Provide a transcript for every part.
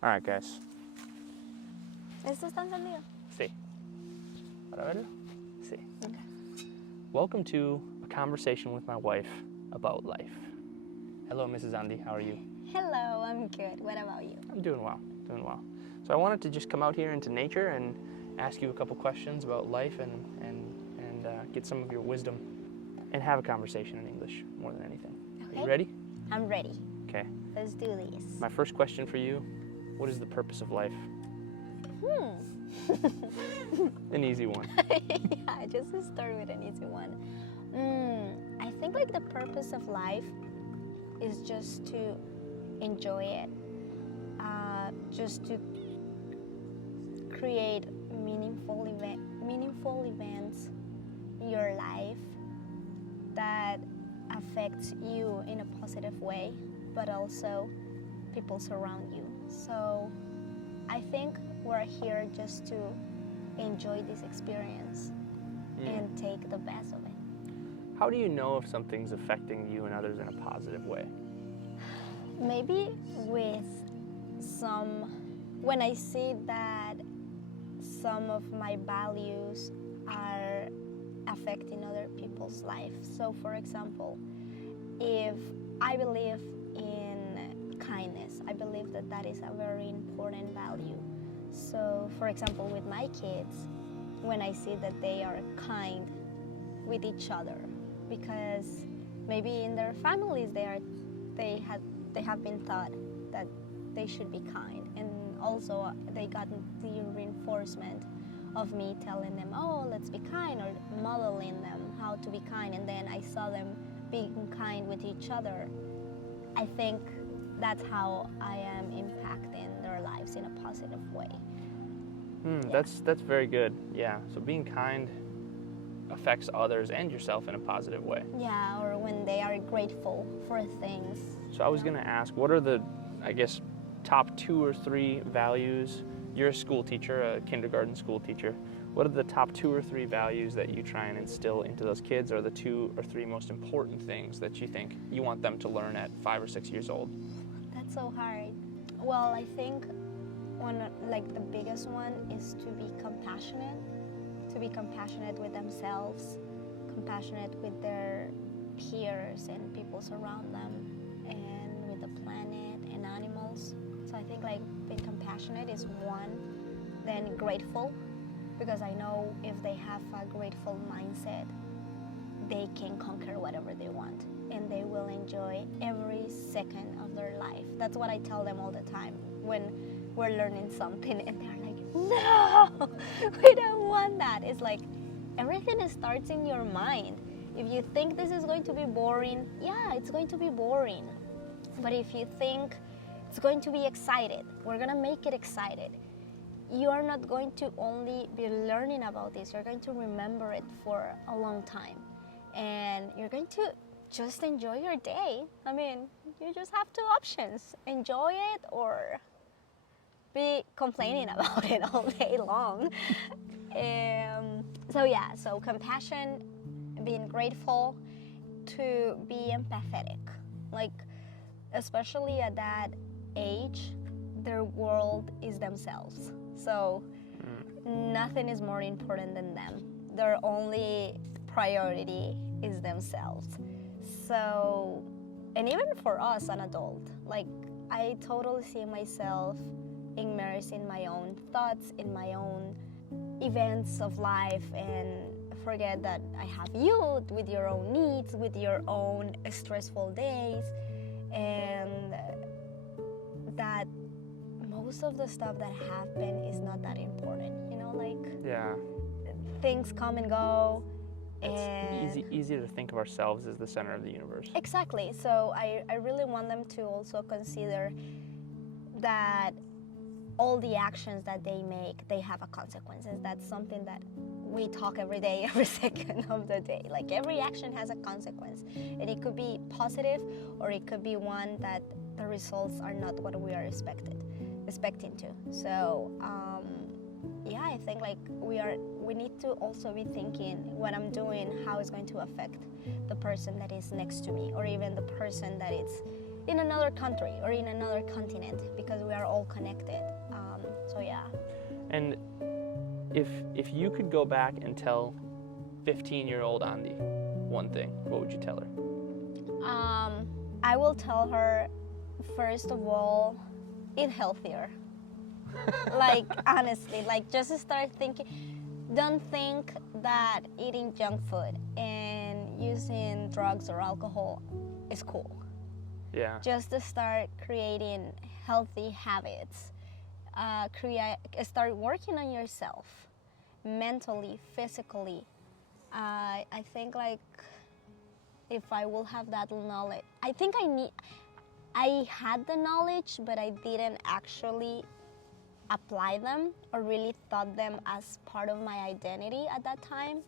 All right, guys. ¿Esto está encendido? Sí. ¿Para verlo? Sí. Okay. Welcome to a conversation with my wife about life. Hello, Mrs. Andy. How are you? Hello, I'm good. What about you? I'm doing well. Doing well. So I wanted to just come out here into nature and ask you a couple questions about life and get some of your wisdom and have a conversation in English more than anything. Okay. Are you ready? I'm ready. Okay. Let's do this. My first question for you, what is the purpose of life? An easy one. Yeah, just to start with an easy one. I think like the purpose of life is just to enjoy it. Just to create meaningful events in your life that affects you in a positive way, but also people surround you. So I think we're here just to enjoy this experience and take the best of it. How do you know if something's affecting you and others in a positive way? Maybe when I see that some of my values are affecting other people's life. So for example, if I believe in kindness, I believe that that is a very important value. So for example, with my kids, when I see that they are kind with each other, because maybe in their families they have been taught that they should be kind, and also they got the reinforcement of me telling them, oh, let's be kind, or modeling them how to be kind, and then I saw them being kind with each other. I think that's how I am impacting their lives in a positive way. Yeah. That's very good. Yeah. So being kind affects others and yourself in a positive way. Yeah, or when they are grateful for things. So I was going to ask, what are the, I guess, top 2 or 3 values? You're a school teacher, a kindergarten school teacher. What are the top 2 or 3 values that you try and instill into those kids, or the 2 or 3 most important things that you think you want them to learn at 5 or 6 years old? That's so hard. Well, I think the biggest one is to be compassionate with themselves, compassionate with their peers and people around them, and with the planet and animals. So I think like being compassionate is one. Then grateful, because I know if they have a grateful mindset, they can conquer whatever they want and they will enjoy every second of their life. That's what I tell them all the time when we're learning something and they're like, no, we don't want that. It's like everything starts in your mind. If you think this is going to be boring, yeah, it's going to be boring. But if you think it's going to be excited, we're going to make it excited. You are not going to only be learning about this, you're going to remember it for a long time. And you're going to just enjoy your day. I mean, you just have 2 options. Enjoy it or be complaining about it all day long. So compassion, being grateful, to be empathetic. Like, especially at that age, their world is themselves. So nothing is more important than them. Their only priority is themselves. So, and even for us, an adult, like I totally see myself immersed in my own thoughts, in my own events of life, and forget that I have you with your own needs, with your own stressful days, and that most of the stuff that happen is not that important, Yeah. Things come and go. It's easier to think of ourselves as the center of the universe. Exactly. So I really want them to also consider that all the actions that they make, they have a consequences. That's something that we talk every day, every second of the day. Like every action has a consequence, and it could be positive or it could be one that the results are not what we are expecting to. So I think like we need to also be thinking what I'm doing, how it's going to affect the person that is next to me, or even the person that is in another country or in another continent, because we are all connected. So yeah. And if you could go back and tell 15-year-old Andy one thing, what would you tell her? I will tell her, first of all, eat healthier. Like, honestly, like, just start thinking. Don't think that eating junk food and using drugs or alcohol is cool. Yeah. Just to start creating healthy habits. Start working on yourself, mentally, physically. I think, like, if I will have that knowledge, I think I had the knowledge, but I didn't actually apply them or really thought them as part of my identity at that time.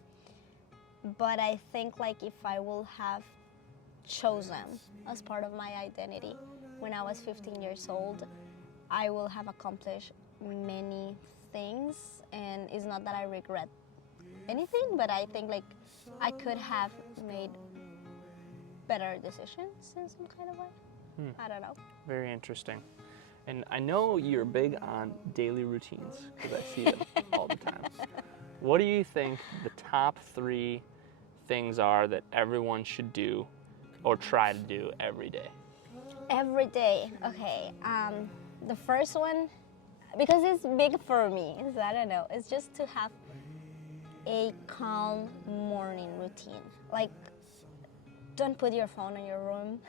But I think, like, if I will have chosen as part of my identity when I was 15 years old, I will have accomplished many things. And it's not that I regret anything, but I think, like, I could have made better decisions in some kind of way. I don't know. Very interesting. And I know you're big on daily routines because I see them all the time. What do you think the top 3 things are that everyone should do or try to do every day? Every day, okay. The first one, because it's big for me, so I don't know, it's just to have a calm morning routine. Like, don't put your phone in your room.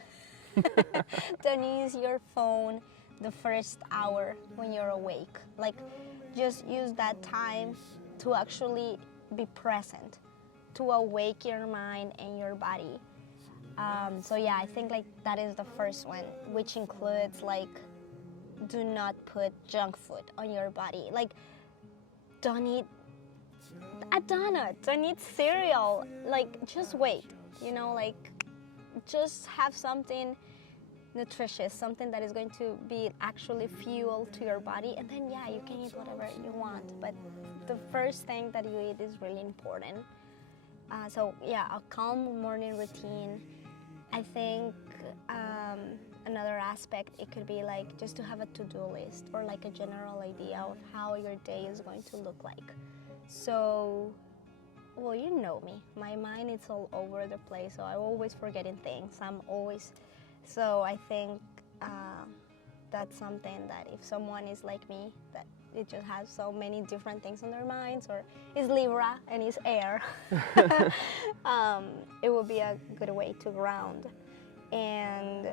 Don't use your phone the first hour when you're awake. Like, just use that time to actually be present, to awake your mind and your body. So yeah, I think, like, that is the first one, which includes, like, do not put junk food on your body. Like, don't eat a donut, don't eat cereal. Like, just wait, you know, like, just have something nutritious, something that is going to be actually fuel to your body, and then yeah, you can eat whatever you want, but the first thing that you eat is really important. So yeah, a calm morning routine. I think another aspect, it could be like just to have a to-do list or like a general idea of how your day is going to look like. So, well, you know me, my mind is all over the place, so I'm always forgetting things. So I think that's something that if someone is like me, that it just has so many different things on their minds, or is Libra and is air, it will be a good way to ground. And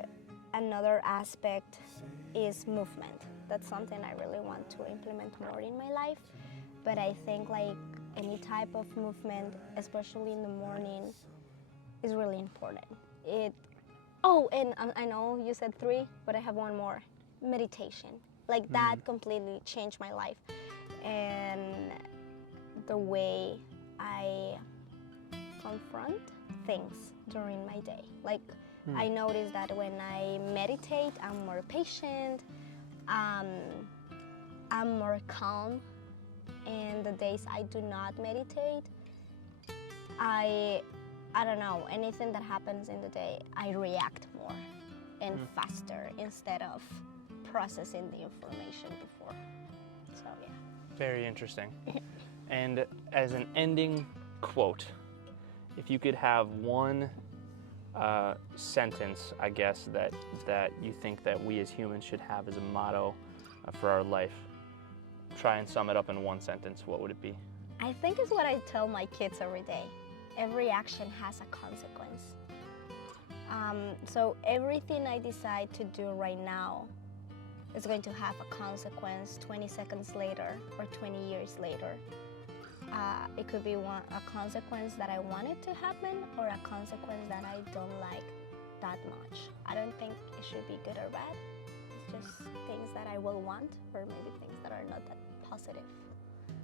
another aspect is movement. That's something I really want to implement more in my life. But I think, like, any type of movement, especially in the morning, is really important. Oh, and I know you said 3, but I have one more. Meditation. Like, that completely changed my life. And the way I confront things during my day. Like, I noticed that when I meditate, I'm more patient, I'm more calm. And the days I do not meditate, I don't know, anything that happens in the day, I react more and faster instead of processing the information before. So yeah. Very interesting. And as an ending quote, if you could have one sentence, I guess, that you think that we as humans should have as a motto for our life, try and sum it up in one sentence, what would it be? I think it's what I tell my kids every day. Every action has a consequence. So everything I decide to do right now is going to have a consequence 20 seconds later or 20 years later. It could be a consequence that I want it to happen, or a consequence that I don't like that much. I don't think it should be good or bad. It's just things that I will want, or maybe things that are not that positive.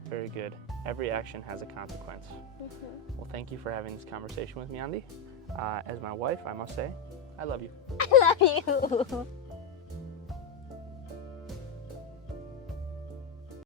Very good. Every action has a consequence. Well, thank you for having this conversation with me, Andy. As my wife, I must say, I love you. I love you.